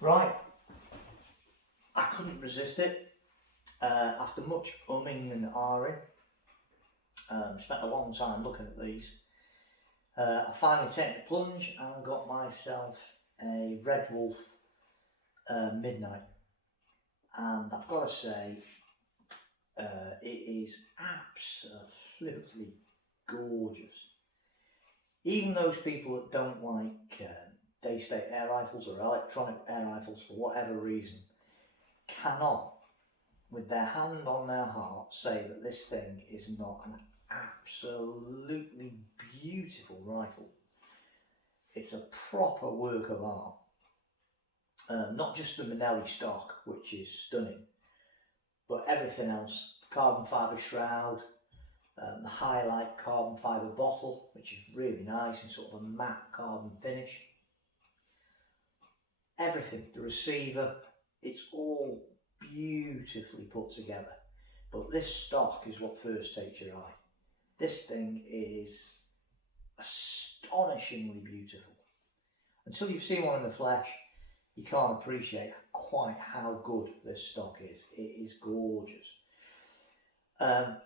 Right, I couldn't resist it. After much umming and ahhing, spent a long time looking at these. I finally taken the plunge and got myself a Red Wolf Midnight, and I've got to say, it is absolutely gorgeous. Even those people that don't like Daystate air rifles or electronic air rifles for whatever reason cannot, with their hand on their heart, say that this thing is not an absolutely beautiful rifle. It's a proper work of art. Not just the Manelli stock, which is stunning, but everything else. The carbon fibre shroud, the highlight carbon fibre bottle, which is really nice in sort of a matte carbon finish. Everything, the receiver, it's all beautifully put together. But this stock is what first takes your eye. This thing is astonishingly beautiful. Until you've seen one in the flesh, you can't appreciate quite how good this stock is. It is gorgeous. And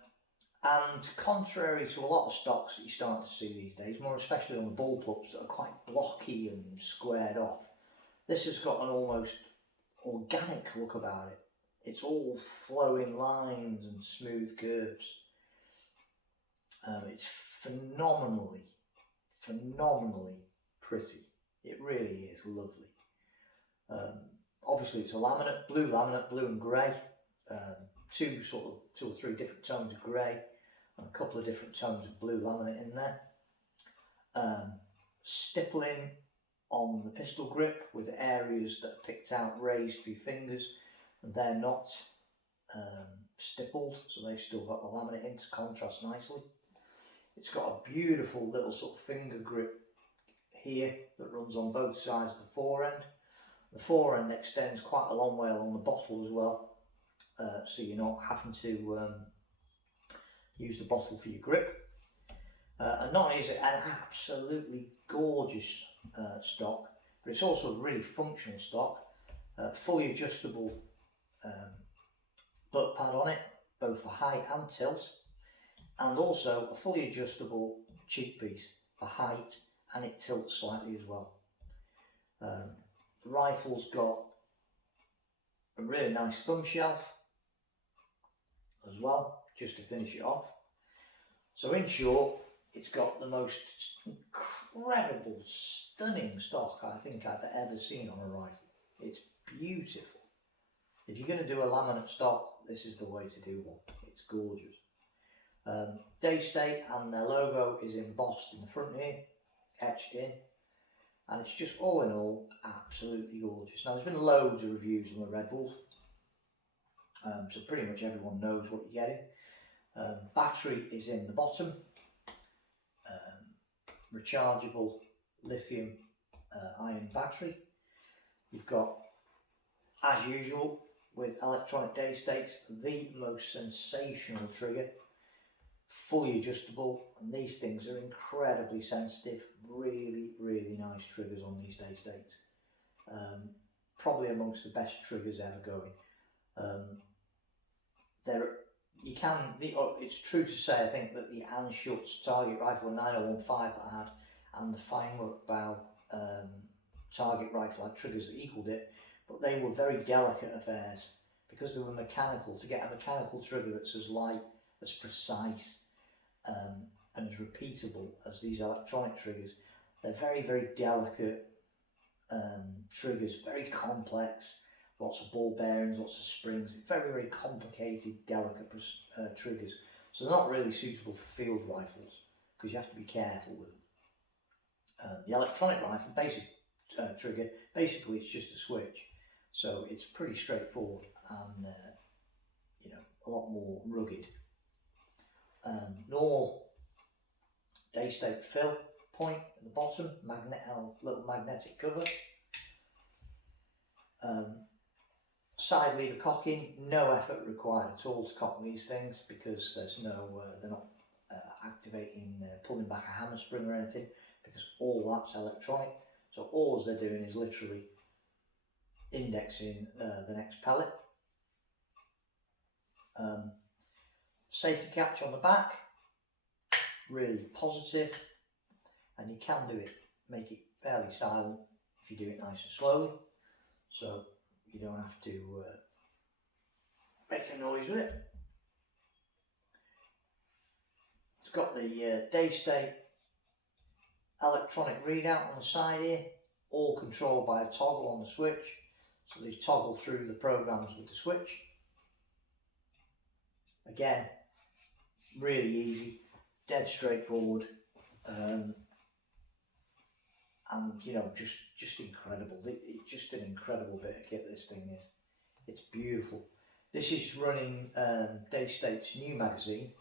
contrary to a lot of stocks that you're starting to see these days, more especially on the bullpups that are quite blocky and squared off, this has got an almost organic look about it. It's all flowing lines and smooth curves. It's phenomenally pretty. It really is lovely. Obviously it's a laminate, blue and grey. Two or three different tones of grey and a couple of different tones of blue laminate in there. Stippling on the pistol grip with areas that are picked out raised for your fingers, and they're not stippled, so they've still got the laminate in to contrast nicely. It's got a beautiful little sort of finger grip here that runs on both sides of the fore end. The fore end extends quite a long way along the bottle as well, so you're not having to use the bottle for your grip. And not only is it an absolutely gorgeous stock, but it's also a really functional stock. Fully adjustable butt pad on it, both for height and tilt, and also a fully adjustable cheek piece for height, and it tilts slightly as well. The rifle's got a really nice thumb shelf as well, just to finish it off. So in short, it's got the most incredible, stunning stock I think I've ever seen on a rifle. It's beautiful. If you're going to do a laminate stock, this is the way to do one. It's gorgeous. Daystate and their logo is embossed in the front here, etched in, and it's just all in all absolutely gorgeous. Now there's been loads of reviews on the Red Wolf, so pretty much everyone knows what you're getting. Battery is in the bottom, rechargeable lithium ion battery. You've got, as usual with electronic Daystates, the most sensational trigger, fully adjustable, and these things are incredibly sensitive. Really nice triggers on these Daystates. Probably amongst the best triggers ever going. It's true to say, I think, that the Anschutz target rifle 9015 that I had and the Feinwerk bow target rifle had triggers that equaled it, but they were very delicate affairs because they were mechanical. To get a mechanical trigger that's as light, as precise, and as repeatable as these electronic triggers, they're very delicate triggers, very complex. Lots of ball bearings, lots of springs, very complicated, delicate triggers. So they're not really suitable for field rifles because you have to be careful with them. The electronic rifle, basic trigger, basically it's just a switch. So it's pretty straightforward and a lot more rugged. Normal Daystate fill point at the bottom, little magnetic cover. Side lever cocking, no effort required at all to cock these things because there's no, they're not activating, pulling back a hammer spring or anything, because all that's electronic. So all they're doing is literally indexing the next pellet. Safety catch on the back, really positive, and you can do it, make it fairly silent if you do it nice and slowly, so you don't have to make a noise with it. It's got the DAYSTATE electronic readout on the side here, all controlled by a toggle on the switch, so they toggle through the programs with the switch. Again, really easy, dead straightforward, and you know, just incredible. It's just an incredible bit of kit, this thing is. It's beautiful. This is running DAYSTATE's new magazine,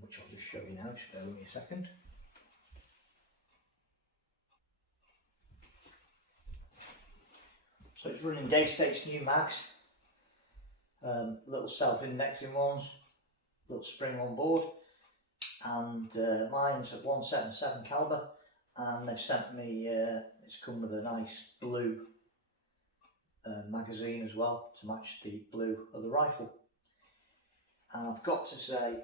which I'll just show you now. Just bear with me a second. So it's running DAYSTATE's new mags, little self-indexing ones, little spring on board, and mine's at 177 caliber, and they've sent me, it's come with a nice blue magazine as well to match the blue of the rifle. And I've got to say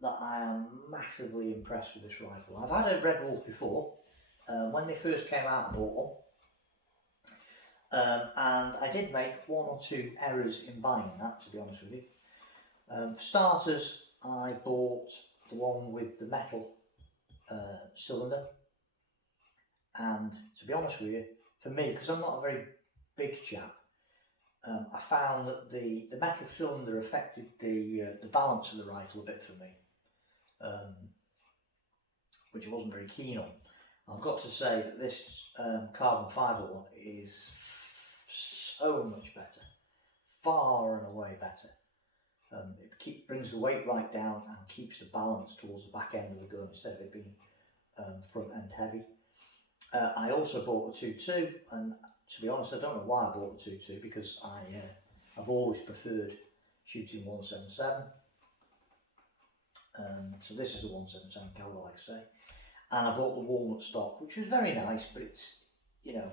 that I am massively impressed with this rifle. I've had a Red Wolf before, when they first came out I bought one, and I did make one or two errors in buying that, to be honest with you. For starters, I bought the one with the metal cylinder, and to be honest with you, for me, because I'm not a very big chap, I found that the metal cylinder affected the balance of the rifle a bit for me, which I wasn't very keen on. I've got to say that this carbon fibre one is so much better, far and away better. It brings the weight right down and keeps the balance towards the back end of the gun instead of it being front end heavy. I also bought a 2.2, and to be honest, I don't know why I bought a 2.2, because I've always preferred shooting 177. So this is a 177 caliber, like I say, and I bought the walnut stock, which was very nice, but it's, you know,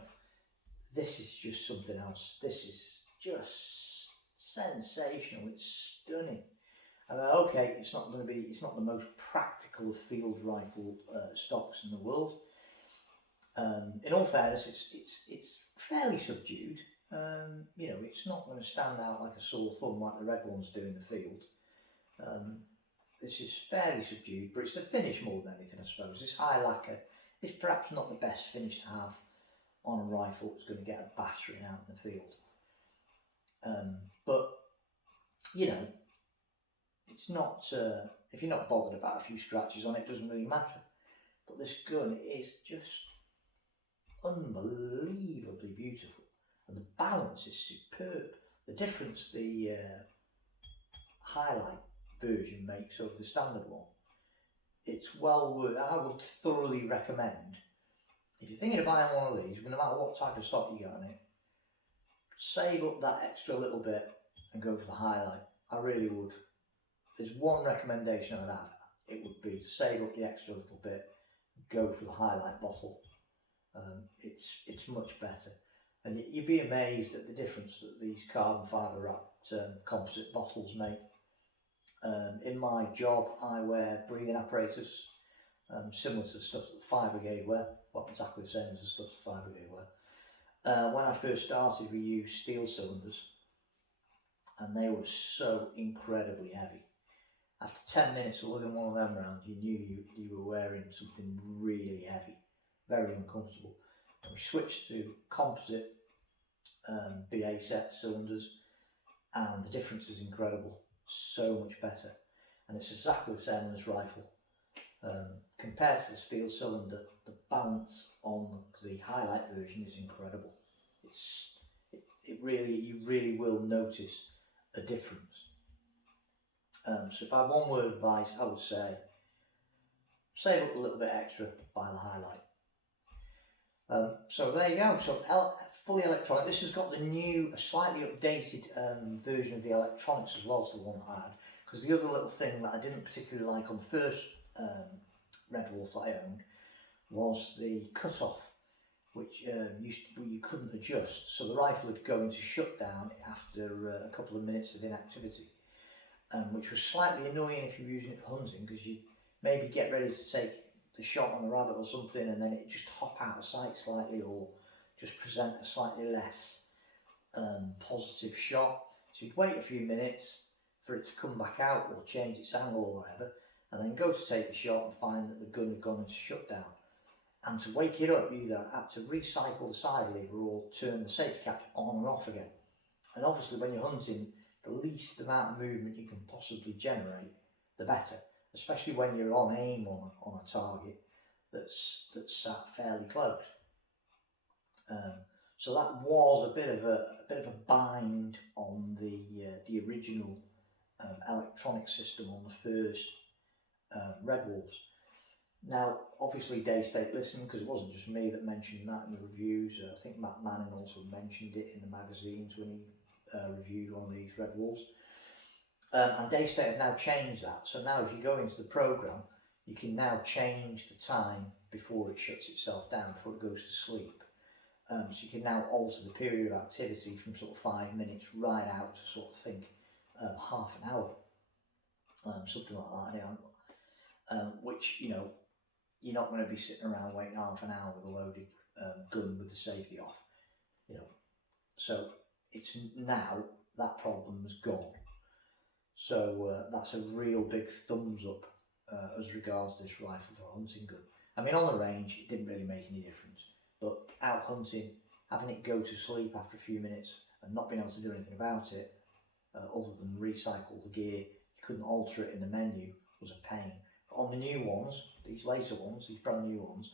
this is just something else. This is just sensational. It's stunning. Okay, it's not the most practical of field rifle stocks in the world. In all fairness, it's fairly subdued. You know, it's not going to stand out like a sore thumb like the red ones do in the field. This is fairly subdued, but it's the finish more than anything, I suppose. This high lacquer is perhaps not the best finish to have on a rifle that's going to get a battering out in the field. But, you know, it's not, if you're not bothered about a few scratches on it, it doesn't really matter. But this gun is just unbelievably beautiful, and the balance is superb. The difference the highlight version makes over the standard one, it's well worth. I would thoroughly recommend, if you're thinking of buying one of these, no matter what type of stock you get on it, save up that extra little bit and go for the highlight. I really would. There's one recommendation I'd have, it would be to save up the extra little bit, go for the highlight bottle. It's much better, and you'd be amazed at the difference that these carbon fibre wrapped composite bottles make. In my job, I wear breathing apparatus, similar to the stuff that the Fire Brigade wear, well, exactly the same as the stuff the Fire Brigade wear. When I first started, we used steel cylinders, and they were so incredibly heavy. After 10 minutes of lugging one of them around, you knew you were wearing something really heavy, very uncomfortable. And we switched to composite BA set cylinders, and the difference is incredible, so much better. And it's exactly the same on this rifle. Compared to the steel cylinder, the balance on the highlight version is incredible. You really will notice a difference. So if I had one word of advice, I would say save up a little bit extra, buy the highlight. So there you go. So fully electronic. This has got the new, slightly updated version of the electronics as well as the one I had. Because the other little thing that I didn't particularly like on the first Red Wolf that I owned was the cutoff, which you couldn't adjust. So the rifle would go into shutdown after a couple of minutes of inactivity, which was slightly annoying if you're using it for hunting, because you maybe get ready to take the shot on a rabbit or something, and then it just hop out of sight slightly, or just present a slightly less positive shot. So you'd wait a few minutes for it to come back out or change its angle or whatever, and then go to take the shot and find that the gun had gone into shutdown. And to wake it up, you either had to recycle the side lever or turn the safety catch on and off again. And obviously when you're hunting, the least amount of movement you can possibly generate, the better, especially when you're on aim on a target that's sat fairly close. So that was a bit of a bind on the original electronic system on the first Red Wolves. Now, obviously, DAYSTATE listened, because it wasn't just me that mentioned that in the reviews. I think Matt Manning also mentioned it in the magazines when he reviewed one of these Red Wolves. And DAYSTATE have now changed that. So now if you go into the program, you can now change the time before it shuts itself down, before it goes to sleep. So you can now alter the period of activity from sort of 5 minutes right out to sort of think half an hour, something like that. Which, you know, you're not going to be sitting around waiting half an hour with a loaded gun with the safety off, you know. So it's now that problem is gone. So that's a real big thumbs up as regards this rifle for a hunting gun. I mean, on the range, it didn't really make any difference, but out hunting, having it go to sleep after a few minutes and not being able to do anything about it, other than recycle the gear, you couldn't alter it in the menu, was a pain. On the new ones, these later ones, these brand new ones,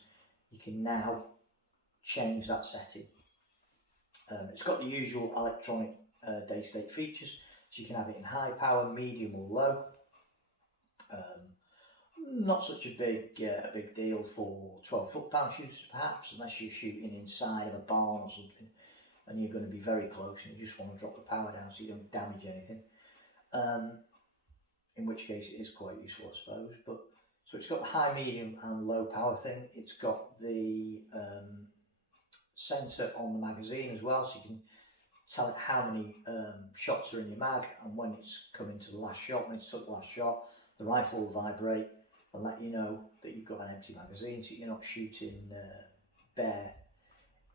you can now change that setting. It's got the usual electronic DAYSTATE features, so you can have it in high power, medium or low. Not such a big deal for 12 foot-pound shooters perhaps, unless you're shooting inside of a barn or something and you're going to be very close and you just want to drop the power down so you don't damage anything. In which case it is quite useful, I suppose. But so it's got the high, medium and low power thing. It's got the sensor on the magazine as well, so you can tell it how many shots are in your mag, and when it's coming to the last shot, when it's took the last shot, the rifle will vibrate and let you know that you've got an empty magazine, so you're not shooting bare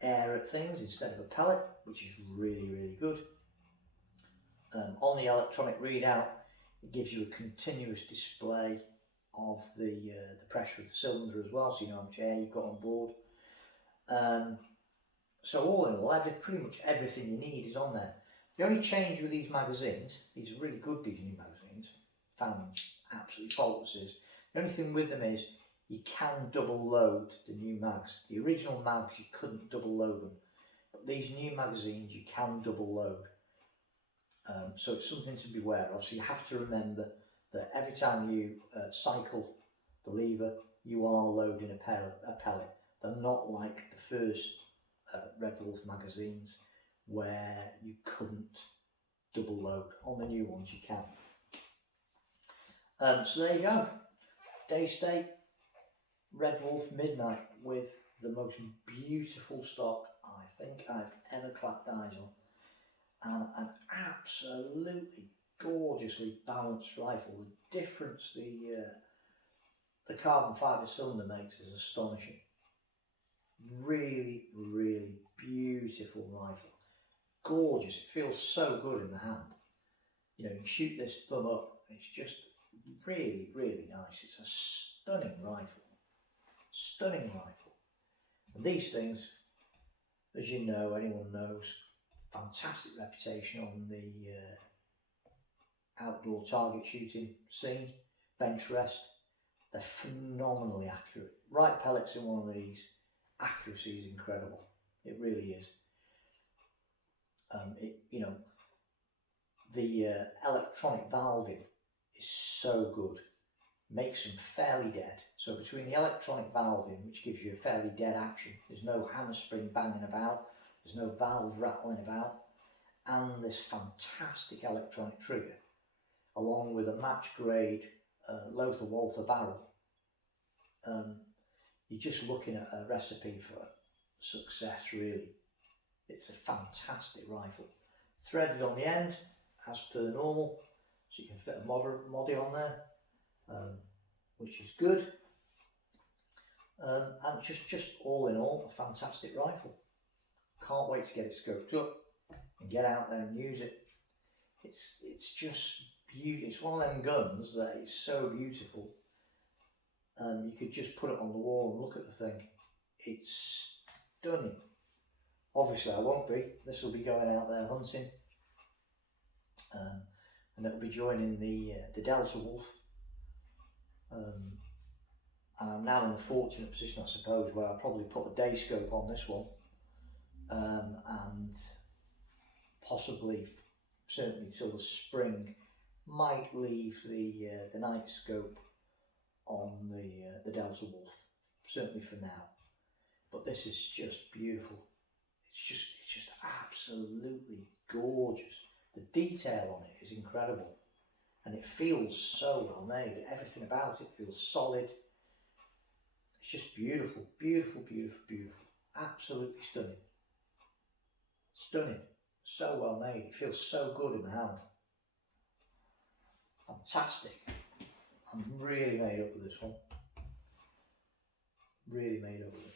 air at things instead of a pellet, which is really, really good. On the electronic readout, it gives you a continuous display of the pressure of the cylinder as well, so you know how much air you've got on board. So all in all, pretty much everything you need is on there. The only change with these magazines, these are really good, these new magazines, found absolutely faultless, is the only thing with them is you can double load the new mags. The original mags you couldn't double load them, but these new magazines you can double load. So it's something to be aware of. So you have to remember that every time you cycle the lever, you are loading a pellet. They're not like the first Red Wolf magazines where you couldn't double load. On the new ones you can. So there you go. DAYSTATE Red Wolf Midnight with the most beautiful stock I think I've ever clapped eyes on. And an absolutely gorgeously balanced rifle. The difference the carbon fibre cylinder makes is astonishing. Really, really beautiful rifle. Gorgeous. It feels so good in the hand. You know, you shoot this thumb up, it's just really, really nice. It's a stunning rifle. Stunning rifle. And these things, as you know, anyone knows, fantastic reputation on the outdoor target shooting scene, bench rest. They're phenomenally accurate. Right pellets in one of these, accuracy is incredible. It really is. You know, the electronic valving is so good. Makes them fairly dead. So between the electronic valving, which gives you a fairly dead action, there's no hammer spring banging about, there's no valve rattling about, and this fantastic electronic trigger, along with a match grade Lothar Walther barrel, you're just looking at a recipe for success really. It's a fantastic rifle. Threaded on the end as per normal, so you can fit a moddy on there, which is good. And just all in all, a fantastic rifle. Can't wait to get it scoped up and get out there and use it. It's just beautiful. It's one of them guns that is so beautiful. You could just put it on the wall and look at the thing. It's stunning. Obviously I won't be. This will be going out there hunting. And it'll be joining the Delta Wolf. And I'm now in the fortunate position, I suppose, where I'll probably put a day scope on this one. And possibly, certainly till the spring, might leave the night scope on the Delta Wolf, certainly for now. But this is just beautiful. It's just absolutely gorgeous. The detail on it is incredible, and it feels so well made. Everything about it feels solid. It's just beautiful, beautiful, beautiful, beautiful. Absolutely stunning. Stunning. So well made. It feels so good in the hand. Fantastic. I'm really made up with this one. Really made up with it.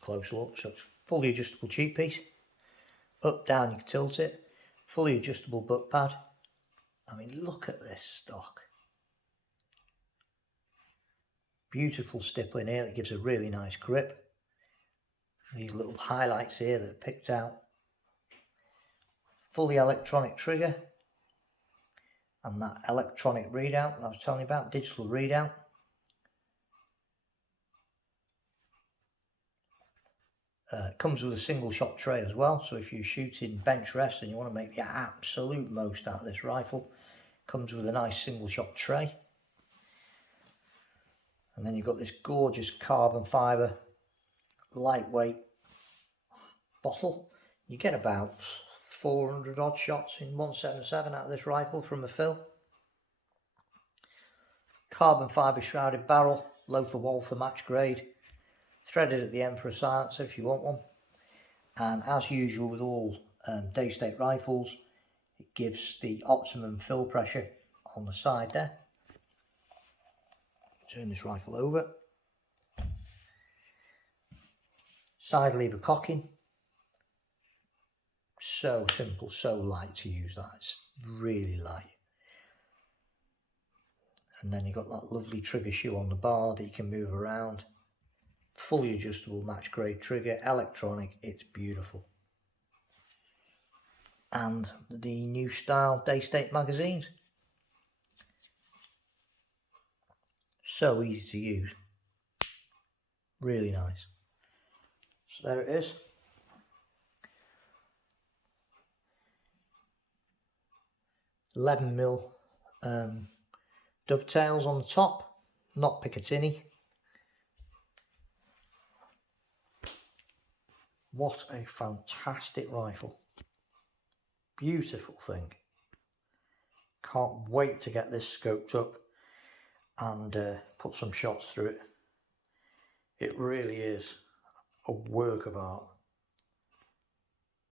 Close look. So it's fully adjustable cheek piece. Up, down, you can tilt it. Fully adjustable butt pad. I mean, look at this stock. Beautiful stippling here that gives a really nice grip. These little highlights here that are picked out. Fully electronic trigger. And that electronic readout that I was telling you about, digital readout. Comes with a single shot tray as well, so if you're shooting bench rest and you want to make the absolute most out of this rifle, comes with a nice single shot tray. And then you've got this gorgeous carbon fibre lightweight bottle. You get about 400 odd shots in 177 out of this rifle from a fill. Carbon fibre shrouded barrel, Lothar Walther match grade. Threaded at the end for a silencer if you want one. And as usual with all Daystate rifles, it gives the optimum fill pressure on the side there. Turn this rifle over. Side lever cocking. So simple, so light to use that. It's really light. And then you've got that lovely trigger shoe on the bar that you can move around. Fully adjustable match grade trigger, electronic, it's beautiful. And the new style Daystate magazines. So easy to use. Really nice. So there it is. $11mm dovetails on the top, not Picatinny. What a fantastic rifle. Beautiful thing. Can't wait to get this scoped up and put some shots through it. It really is a work of art.